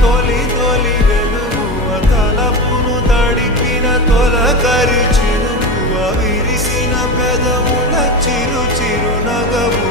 తొలి తొలి వెలుగువ తలపును తడిపిన తొలకరి చినుకువ విరిసిన పెదవుల చిరు చిరు నగవు